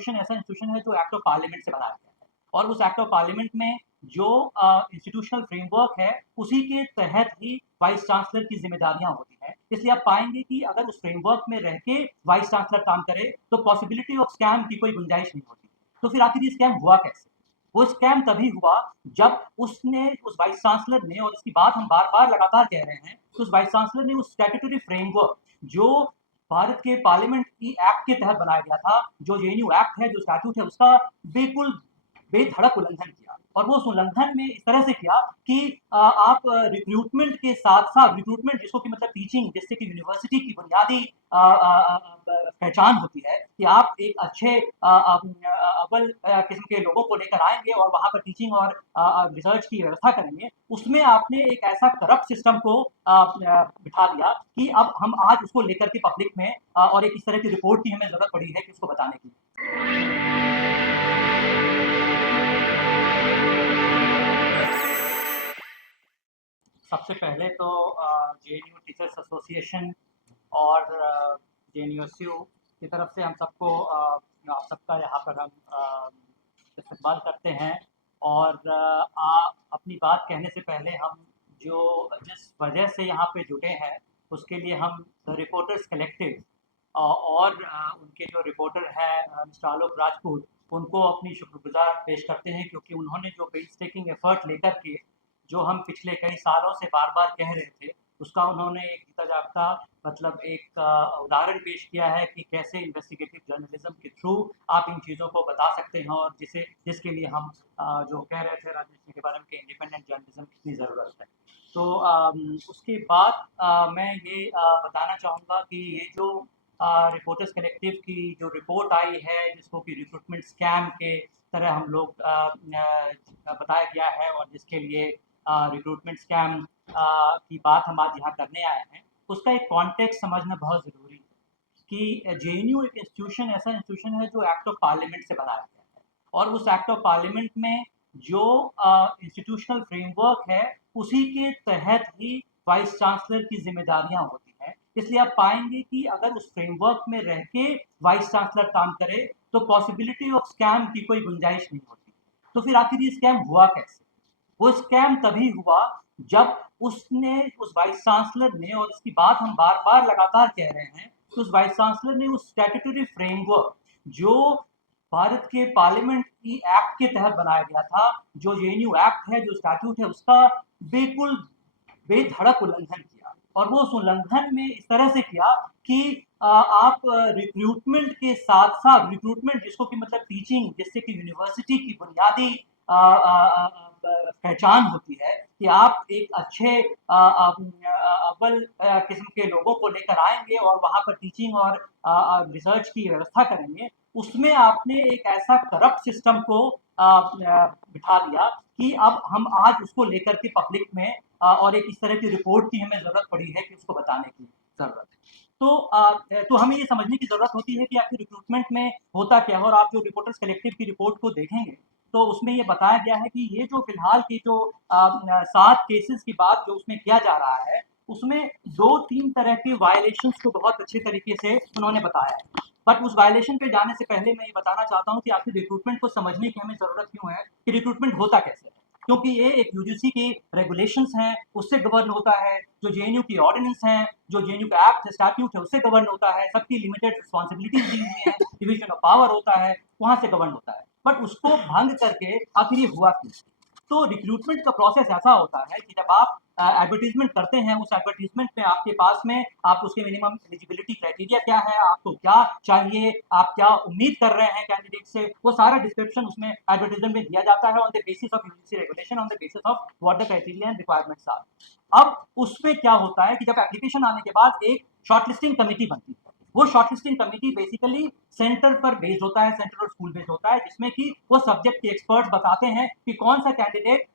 Institution ऐसा institution है जो एक्ट ऑफ पार्लियामेंट से बनाया गया है और उस एक्ट ऑफ पार्लियामेंट में जो इंस्टीट्यूशनल फ्रेमवर्क है उसी के तहत ही वाइस चांसलर की जिम्मेदारियां होती हैं। इसलिए आप पाएंगे कि अगर उस फ्रेमवर्क में रह के वाइस चांसलर काम करे तो पॉसिबिलिटी ऑफ स्कैम की कोई गुंजाइश नहीं होती। तो फिर आखिर ये स्कैम हुआ कैसे? वो स्कैम तभी हुआ जब उसने उस वाइस चांसलर ने, और इसकी बात हम बार बार लगातार कह रहे हैं, तो उस वाइस चांसलर ने उस स्टैट्यूटरी फ्रेमवर्क जो भारत के पार्लियामेंट की एक्ट के तहत बनाया गया था, जो जेएनयू एक्ट है, जो स्टैट्यूट है, उसका बिल्कुल बेधड़क उल्लंघन किया। और वो उस उल्लंघन में इस तरह से किया कि आप रिक्रूटमेंट के साथ साथ, रिक्रूटमेंट जिसको कि मतलब टीचिंग, जिससे कि यूनिवर्सिटी की बुनियादी पहचान होती है कि आप एक अच्छे अव्वल किस्म के लोगों को लेकर आएंगे और वहां पर टीचिंग और रिसर्च की व्यवस्था करेंगे, उसमें आपने एक ऐसा करप्ट सिस्टम को बिठा दिया कि अब हम आज उसको लेकर के पब्लिक में और एक इस तरह की रिपोर्ट की हमें जरूरत पड़ी है कि उसको बताने की। सबसे पहले तो जेएनयू टीचर्स एसोसिएशन और जेएनयूएसयू की तरफ से हम सबको आप सबका यहाँ पर हम इस्तेमाल करते हैं। और अपनी बात कहने से पहले हम जिस वजह से यहाँ पे जुटे हैं उसके लिए हम द रिपोर्टर्स कलेक्टिव और उनके जो रिपोर्टर हैं मिस्टर आलोक राजपूत, उनको अपनी शुक्रगुजार पेश करते हैं, क्योंकि उन्होंने जो पेंसटेकिंग एफर्ट लेकर के जो हम पिछले कई सालों से बार बार कह रहे थे, उसका उन्होंने एक जीता जागता मतलब एक उदाहरण पेश किया है कि कैसे इन्वेस्टिगेटिव जर्नलिज्म के थ्रू आप इन चीज़ों को बता सकते हैं, और जिसके लिए हम जो कह रहे थे राजनीति के बारे में कि इंडिपेंडेंट जर्नलिज्म कितनी ज़रूरत है। तो उसके बाद मैं ये बताना चाहूँगा कि ये जो रिपोर्टर्स कलेक्टिव की जो रिपोर्ट आई है, जिसको कि रिक्रूटमेंट स्कैम के तरह हम लोग बताया गया है, और जिसके लिए रिक्रूटमेंट स्कैम की बात हम आज यहाँ करने आए हैं, उसका एक कॉन्टेक्स्ट समझना बहुत ज़रूरी है कि जेएनयू एक इंस्टीट्यूशन ऐसा इंस्टीट्यूशन है जो एक्ट ऑफ पार्लियामेंट से बनाया गया है और उस एक्ट ऑफ पार्लियामेंट में जो इंस्टीट्यूशनल फ्रेमवर्क है उसी के तहत ही वाइस चांसलर की जिम्मेदारियां होती हैं। इसलिए आप पाएंगे कि अगर उस फ्रेमवर्क में रह के वाइस चांसलर काम करे तो पॉसिबिलिटी ऑफ स्कैम की कोई गुंजाइश नहीं होती। तो फिर आखिर ये स्कैम हुआ कैसे? वो स्कैम तभी हुआ जब उसने उस वाइस चांसलर ने, और इसकी बात हम बार बार लगातार कह रहे हैं, तो उस वाइस चांसलर ने उस स्टैट्यूटरी फ्रेमवर्क जो भारत के पार्लियामेंट की एक्ट के तहत बनाया गया था, जो जेएनयू एक्ट है, जो स्टैट्यूट है, उसका बिल्कुल बेधड़क उल्लंघन किया। और वो उस उल्लंघन में इस तरह से किया कि आप रिक्रूटमेंट के साथ साथ, रिक्रूटमेंट जिसको कि मतलब टीचिंग, जिससे कि यूनिवर्सिटी की बुनियादी पहचान होती है कि आप एक अच्छे अव्वल किस्म के लोगों को लेकर आएंगे और वहां पर टीचिंग और रिसर्च की व्यवस्था करेंगे, उसमें आपने एक ऐसा करप्ट सिस्टम को बिठा दिया कि अब हम आज उसको लेकर के पब्लिक में और एक इस तरह की रिपोर्ट की हमें जरूरत पड़ी है कि उसको बताने की जरूरत है। तो हमें ये समझने की जरूरत होती है कि आखिर रिक्रूटमेंट में होता क्या है। और आप जो रिपोर्टर्स कलेक्टिव की रिपोर्ट को देखेंगे तो उसमें ये बताया गया है कि ये जो फिलहाल की जो 7 केसेस की बात जो उसमें किया जा रहा है, उसमें 2-3 तरह के वायलेशंस को बहुत अच्छे तरीके से उन्होंने बताया है। बट उस वायलेशन पे जाने से पहले मैं ये बताना चाहता हूँ कि आखिर रिक्रूटमेंट को समझने की हमें जरूरत क्यों है, कि रिक्रूटमेंट होता कैसे है। क्योंकि ये एक यूजीसी की रेगुलेशंस हैं, उससे गवर्न होता है, जो जेएनयू की ऑर्डिनेंस हैं, जो जेएनयू का एक्ट स्टैट्यूट है, उससे गवर्न होता है, सबकी लिमिटेड रिस्पॉन्सिबिलिटीज दी हुई है, डिवीजन ऑफ पावर होता है, वहां से गवर्न होता है। बट उसको भंग करके आखिर ये हुआ क्यों? तो रिक्रूटमेंट का प्रोसेस ऐसा होता है कि जब आप एडवर्टीजमेंट करते हैं, उस एडवर्टीजमेंट में आपके पास में आप उसके मिनिमम एलिजिबिलिटी क्राइटेरिया क्या है, आपको क्या चाहिए, आप क्या उम्मीद कर रहे हैं कैंडिडेट से, वो सारा डिस्क्रिप्शन उसमें एडवर्टीजमेंट में दिया जाता है on the basis of UGC regulation, on the basis of what the criteria and requirements are. अब उसमें क्या होता है कि जब एप्लीकेशन आने के बाद एक शॉर्टलिस्टिंग कमेटी बनती है। वो शॉर्टलिस्टिंग कमेटी बेसिकली सेंटर पर बेस्ड होता है, सेंटर और स्कूल बेस्ड होता है, जिसमें कि वो सब्जेक्ट के एक्सपर्ट्स बताते हैं कि कौन सा कैंडिडेट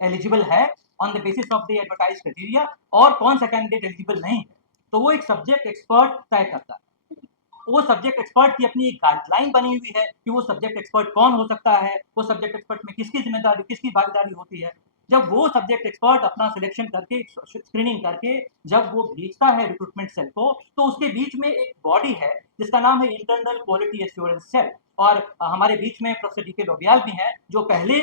एलिजिबल है on the basis of the advertise criteria और कौन सा कैंडिडेट एलिजिबल नहीं है। तो वो एक सब्जेक्ट एक्सपर्ट तय करता है। वो सब्जेक्ट एक्सपर्ट की अपनी एक गाइडलाइन बनी हुई है कि वो सब्जेक्ट एक्सपर्ट कौन हो सकता है, वो सब्जेक्ट एक्सपर्ट में किसकी जिम्मेदारी, किसकी भागीदारी होती है। जब वो सब्जेक्ट एक्सपर्ट अपना सिलेक्शन करके, स्क्रीनिंग करके जब वो भेजता है रिक्रूटमेंट सेल को, तो उसके बीच में एक बॉडी है जिसका नाम है इंटरनल क्वालिटी एश्योरेंस सेल। और हमारे बीच में प्रोफेसर डी के लोबियाल भी हैं, जो पहले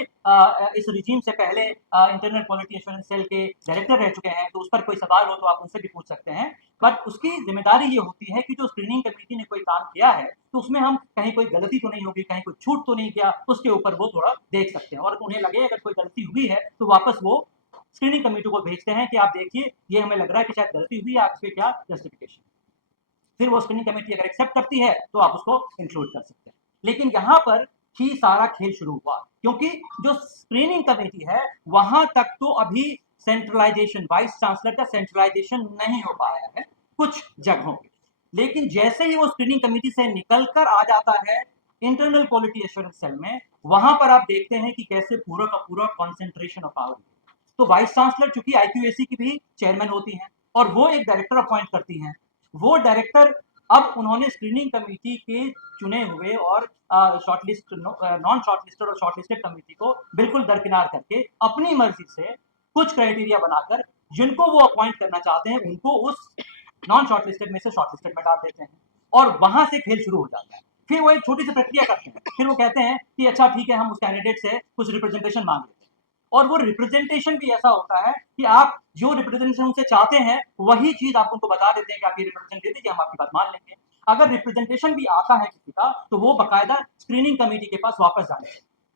इस रिजीम से पहले इंटरनल क्वालिटी एश्योरेंस सेल के डायरेक्टर रह चुके हैं। तो उस पर कोई सवाल हो तो आप उनसे भी पूछ सकते हैं। बट उसकी जिम्मेदारी ये होती है कि जो स्क्रीनिंग कमेटी ने कोई काम किया है तो उसमें हम कहीं कोई गलती तो नहीं होगी, कहीं कोई छूट तो नहीं किया, उसके ऊपर वो थोड़ा देख सकते हैं। और उन्हें लगे अगर कोई गलती हुई है तो वापस वो स्क्रीनिंग कमेटी को भेजते हैं कि आप देखिए ये हमें लग रहा है कि शायद गलती हुई है, आप इसके क्या जस्टिफिकेशन। फिर वो स्क्रीनिंग कमेटी अगर एक्सेप्ट करती है तो आप उसको इंक्लूड कर सकते हैं। लेकिन यहाँ पर ही सारा खेल शुरू हुआ, क्योंकि जो स्क्रीनिंग कमेटी है वहां तक तो अभी सेंट्रलाइजेशन, वाइस चांसलर का सेंट्रलाइजेशन नहीं हो पाया है कुछ जगहों पे। लेकिन जैसे ही वो स्क्रीनिंग कमेटी से निकलकर आ जाता है इंटरनल क्वालिटी एश्योरेंस सेल में, वहां पर आप देखते हैं कि कैसे पूरा का पूरा कॉन्सेंट्रेशन ऑफ पावर। तो वाइस चांसलर चूंकि आईक्यूएसी की भी चेयरमैन होती हैं और वो एक डायरेक्टर अपॉइंट करती हैं। वो डायरेक्टर अब उन्होंने स्क्रीनिंग कमेटी के चुने हुए और शॉर्टलिस्ट, नॉन शॉर्टलिस्टेड और शॉर्टलिस्टेड कमेटी को बिल्कुल दरकिनार करके अपनी मर्जी से कुछ क्राइटेरिया बनाकर जिनको वो अपॉइंट करना चाहते हैं उनको उस नॉन शॉर्टलिस्टेड में से शॉर्टलिस्टेड में डाल देते हैं और वहां से खेल शुरू हो जाता है। फिर वो एक छोटी सी प्रक्रिया करते हैं, फिर वो कहते हैं कि अच्छा ठीक है, हम उस कैंडिडेट से कुछ रिप्रेजेंटेशन मांग लेते हैं। और वो रिप्रेजेंटेशन भी ऐसा होता है कि आप जो रिप्रेजेंटेशन उनसे चाहते हैं वही चीज आप उनको बता देते हैं कि आप ये रिप्रेजेंट दे दीजिए, हम आपकी बात मान लेंगे। अगर रिप्रेजेंटेशन भी आता है किसी का तो वो बाकायदा स्क्रीनिंग कमेटी के पास वापस जाने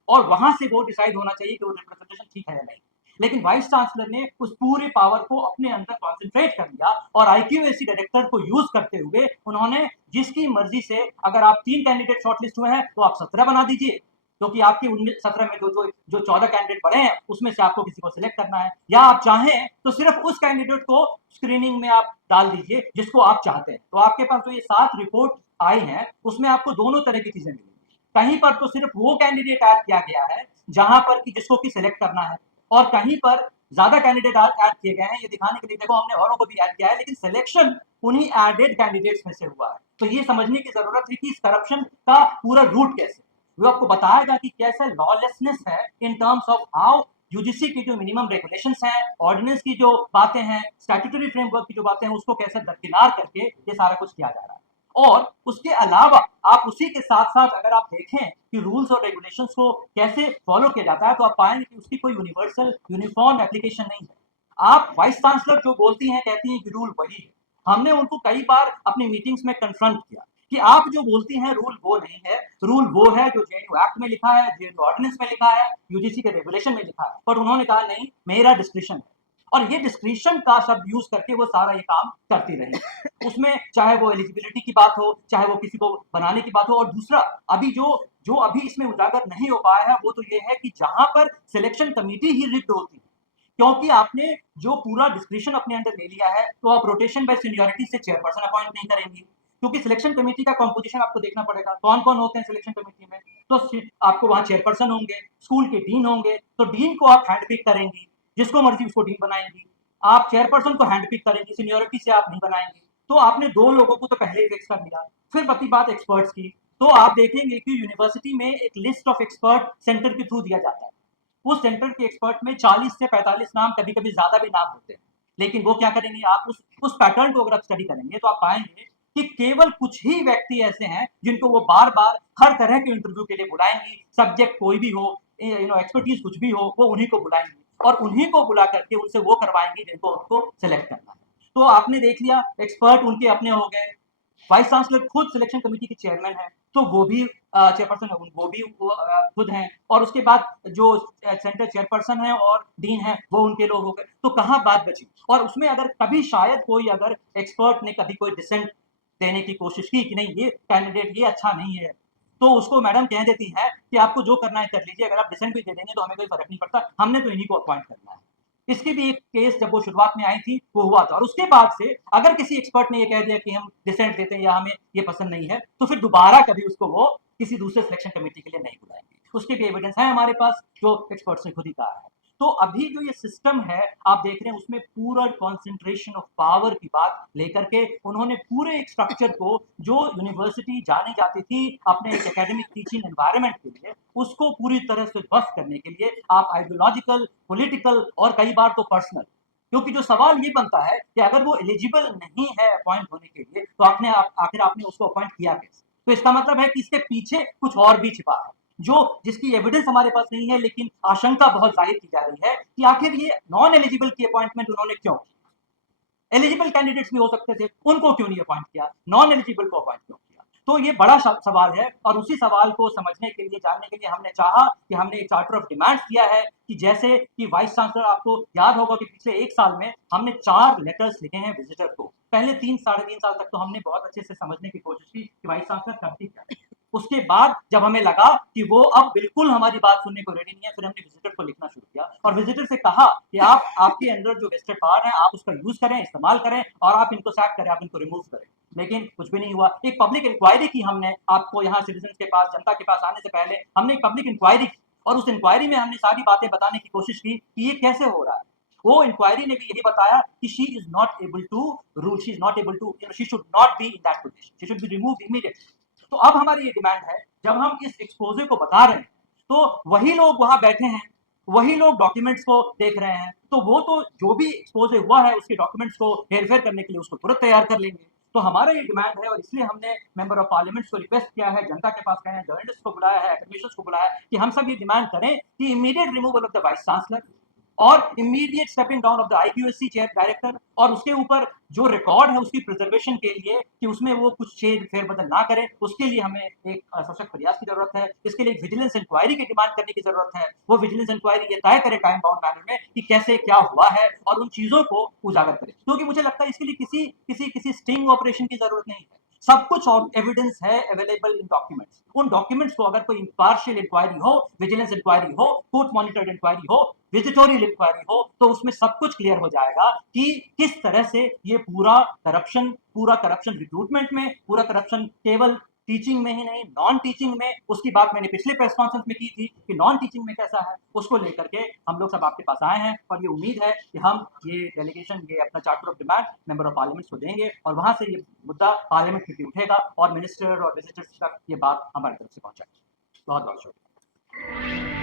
और वहां से वो डिसाइड होना चाहिए कि वो रिप्रेजेंटेशन ठीक है या नहीं। लेकिन वाइस चांसलर ने उस पूरी पावर को अपने अंदर कॉन्सेंट्रेट कर लिया और आईक्यूएसी डायरेक्टर को यूज करते हुए उन्होंने जिसकी मर्जी से, अगर आप 3 कैंडिडेट शॉर्टलिस्ट हुए हैं तो आप 17 बना दीजिए, क्योंकि आपके 17 में जो 14 कैंडिडेट पड़े हैं उसमें से आपको किसी को सिलेक्ट करना है, या आप चाहें तो सिर्फ उस कैंडिडेट को स्क्रीनिंग में आप डाल दीजिए जिसको आप चाहते हैं। तो आपके पास जो ये 7 रिपोर्ट आई हैं उसमें आपको दोनों तरह की चीजें मिलेंगी। कहीं पर तो सिर्फ वो कैंडिडेट ऐड किया गया है जहां पर कि जिसको कि सिलेक्ट करना है, और कहीं पर ज्यादा कैंडिडेट ऐड किए गए हैं ये दिखाने के लिए देखो हमने औरों को भी ऐड किया है, लेकिन सिलेक्शन उन्हीं एडेड कैंडिडेट्स में से हुआ है। तो ये समझने की जरूरत है कि इस करप्शन का पूरा रूट कैसे, वो आपको बताएगा कि कैसे लॉलेसनेस है in terms of how UGC की जो मिनिमम रेगुलेशंस हैं, ऑर्डिनेंस की जो बातें हैं, स्टैट्यूटरी फ्रेमवर्क की जो बातें हैं, उसको कैसे दरकिनार करके ये सारा कुछ किया जा रहा है। और उसके अलावा आप उसी के साथ साथ अगर आप देखें कि रूल्स और रेगुलेशंस को कैसे फॉलो किया जाता है तो आप पाएंगे कि उसकी कोई यूनिवर्सल यूनिफॉर्म एप्लीकेशन नहीं है। आप वाइस चांसलर जो बोलती हैं कहती हैं कि रूल वही है। हमने उनको कई बार अपनी मीटिंग्स में कन्फ्रंट किया कि आप जो बोलती हैं रूल वो नहीं है, रूल वो है जो जेएनयू एक्ट में लिखा है, जेएनयू ऑर्डिनेंस में लिखा है, यूजीसी के रेगुलेशन में लिखा है। पर उन्होंने कहा नहीं, मेरा डिस्क्रिप्शन है। और ये डिस्क्रिप्शन का शब्द यूज करके वो सारा ये काम करती रही। उसमें चाहे वो एलिजिबिलिटी की बात हो, चाहे वो किसी को बनाने की बात हो। और दूसरा अभी जो अभी इसमें उजागर नहीं हो पाया है वो तो ये है कि जहां पर सिलेक्शन कमेटी ही रिग्ड होती है, क्योंकि आपने जो पूरा डिस्क्रिप्शन अपने अंदर ले लिया है तो आप रोटेशन बाय सीनियरिटी से चेयरपर्सन अपॉइंट नहीं करेंगी, क्योंकि सिलेक्शन कमेटी का कंपोजिशन आपको देखना पड़ेगा कौन कौन होते हैं सिलेक्शन कमेटी में। तो आपको वहां चेयरपर्सन होंगे, स्कूल के डीन होंगे, तो डीन को आप हैंड पिक करेंगी, जिसको मर्जी उसको डीन बनाएंगी। आप चेयरपर्सन को हैंड पिक करेंगी, सीनियरिटी से आप नहीं बनाएंगी। तो आपने 2 लोगों को तो पहले ही फिक्स कर लिया। फिर बती बात एक्सपर्ट्स की, तो आप देखेंगे कि यूनिवर्सिटी में एक लिस्ट ऑफ एक्सपर्ट सेंटर के थ्रू दिया जाता है। उस सेंटर के एक्सपर्ट में 40 से 45 नाम, कभी कभी ज्यादा भी नाम होते हैं। लेकिन वो क्या करेंगे, आप उस पैटर्न को अगर आप स्टडी करेंगे तो आप पाएंगे कि केवल कुछ ही व्यक्ति ऐसे हैं जिनको वो बार बार हर तरह के इंटरव्यू के लिए बुलाएंगी, सब्जेक्ट कोई भी हो, एक्सपर्टीज कुछ भी हो, वो उन्हीं को बुलाएंगी और उन्हीं को बुला करके उनसे वो करवाएंगे जिनको उनको सिलेक्ट करना है। तो आपने देख लिया एक्सपर्ट उनके अपने हो गए, वाइस चांसलर खुद सिलेक्शन कमेटी के चेयरमैन है तो वो भी चेयरपर्सन है, वो भी खुद हैं, और उसके बाद जो सेंटर चेयरपर्सन है और डीन है वो उनके लोग हो गए। तो कहाँ बात बची। और उसमें अगर कभी शायद कोई अगर एक्सपर्ट ने कभी कोई डिसेंट देने की कोशिश की कि नहीं ये कैंडिडेट ये अच्छा नहीं है, तो उसको मैडम कह देती है कि आपको जो करना है कर लीजिए, अगर आप डिसेंट भी दे देंगे तो हमें कोई फर्क नहीं पड़ता, हमने तो इन्हीं को अपॉइंट करना है। इसकी भी एक केस जब वो शुरुआत में आई थी वो हुआ था। और उसके बाद से अगर किसी एक्सपर्ट ने ये कह दिया कि हम डिसेंट देते हैं या हमें ये पसंद नहीं है, तो फिर दोबारा कभी उसको वो किसी दूसरे सिलेक्शन कमेटी के लिए नहीं बुलाएंगे। उसके भी एविडेंस है हमारे पास, जो एक्सपर्ट्स ने खुद ही कहा है। तो अभी जो ये सिस्टम है आप देख रहे हैं उसमें पूरा कॉन्सेंट्रेशन ऑफ पावर की बात लेकर के उन्होंने पूरे एक स्ट्रक्चर को, जो यूनिवर्सिटी जानी जाती थी अपने एक एकेडमिक टीचिंग एनवायरनमेंट के लिए, उसको पूरी तरह से ध्वस्त करने के लिए आप आइडियोलॉजिकल, पॉलिटिकल और कई बार तो पर्सनल, क्योंकि जो सवाल ये बनता है कि अगर वो एलिजिबल नहीं है अपॉइंट होने के लिए तो आखिर आपने उसको अपॉइंट किया कैसे। तो इसका मतलब है कि इसके पीछे कुछ और भी छिपा है, जो जिसकी एविडेंस हमारे पास नहीं है, लेकिन आशंका बहुत जाहिर की जा रही है कि आखिर ये नॉन एलिजिबल की अपॉइंटमेंट उन्होंने क्यों की। एलिजिबल कैंडिडेट्स भी हो सकते थे, उनको क्यों नहीं अपॉइंट किया, नॉन एलिजिबल को अपॉइंट क्यों किया। तो ये बड़ा सवाल है, और उसी सवाल को समझने के लिए, जानने के लिए हमने चाहा कि हमने एक चार्टर ऑफ डिमांड्स किया है कि जैसे कि वाइस चांसलर, आपको याद होगा कि पिछले 1 साल में हमने 4 लेटर्स लिखे हैं विजिटर को। पहले 3 साढ़े 3 साल तक तो हमने बहुत अच्छे से समझने की कोशिश की कि वाइस चांसलर करती क्या है। उसके बाद जब हमें लगा कि वो अब बिल्कुल हमारी बात सुनने को रेडी नहीं है, फिर हमने विजिटर को लिखना शुरू किया और विजिटर से कहा कि आपके अंदर जो वेस्टेड पावर है आप उसका यूज करें, इस्तेमाल करें, और आप इनको सैक करें, आप इनको रिमूव करें। लेकिन कुछ भी नहीं हुआ। एक पब्लिक इंक्वायरी की हमने, आपको यहाँ सिटीजन के पास, जनता के पास आने से पहले हमने एक पब्लिक इंक्वायरी की, और उस इंक्वायरी में हमने सारी बातें बताने की कोशिश की कि ये कैसे हो रहा है। वो इंक्वायरी ने भी यही बताया कि she is not able to rule, she is not able to, she should not be in that position, she should be removed immediately. तो अब हमारी ये डिमांड है, जब हम इस एक्सपोजे को बता रहे हैं तो वही लोग वहां बैठे हैं, वही लोग डॉक्यूमेंट्स को देख रहे हैं, तो वो तो जो भी एक्सपोजे हुआ है उसके डॉक्यूमेंट्स को हेरफेर करने के लिए उसको तुरंत तैयार कर लेंगे। तो हमारा ये डिमांड है, और इसलिए हमने मेंबर ऑफ पार्लियामेंट को रिक्वेस्ट किया है, जनता के पास गए हैं, जर्नलिस्ट को बुलाया है, एकेडमिशियंस को बुलाया है कि हम सब ये डिमांड करें कि immediate removal of the vice chancellor और immediate stepping down of the IQAC chair director, और उसके ऊपर जो रिकॉर्ड है उसकी प्रिजर्वेशन के लिए कि उसमें वो कुछ फेरबदल ना करे, उसके लिए हमें एक सशक्त प्रयास की जरूरत है। इसके लिए विजिलेंस इंक्वायरी की डिमांड करने की जरूरत है। वो विजिलेंस इंक्वायरी ये तय करे टाइम बाउंड मैनर में कि कैसे क्या हुआ है, और उन चीजों को उजागर करे, क्योंकि मुझे लगता है इसके लिए किसी स्टिंग ऑपरेशन की जरूरत नहीं है। सब कुछ एविडेंस है अवेलेबल इन डॉक्यूमेंट्स। उन डॉक्यूमेंट्स को अगर कोई इम्पार्शियल इंक्वायरी हो, विजिलेंस इंक्वायरी हो, कोर्ट मॉनिटर्ड इंक्वायरी हो, विजिटोरियल इंक्वायरी हो, तो उसमें सब कुछ क्लियर हो जाएगा कि किस तरह से ये पूरा करप्शन रिक्रूटमेंट में, पूरा करप्शन केवल टीचिंग में ही नहीं, नॉन टीचिंग में, उसकी बात मैंने पिछले प्रेस कॉन्फ्रेंस में की थी कि नॉन टीचिंग में कैसा है, उसको लेकर के हम लोग सब आपके पास आए हैं, और ये उम्मीद है कि हम ये डेलीगेशन, ये अपना charter of demand member of parliament को देंगे, और वहां से ये मुद्दा पार्लियामेंट में भी उठेगा और मिनिस्टर और विजिटर्स तक ये बात हमारी तरफ से पहुंचाएगी। बहुत बहुत शुक्रिया।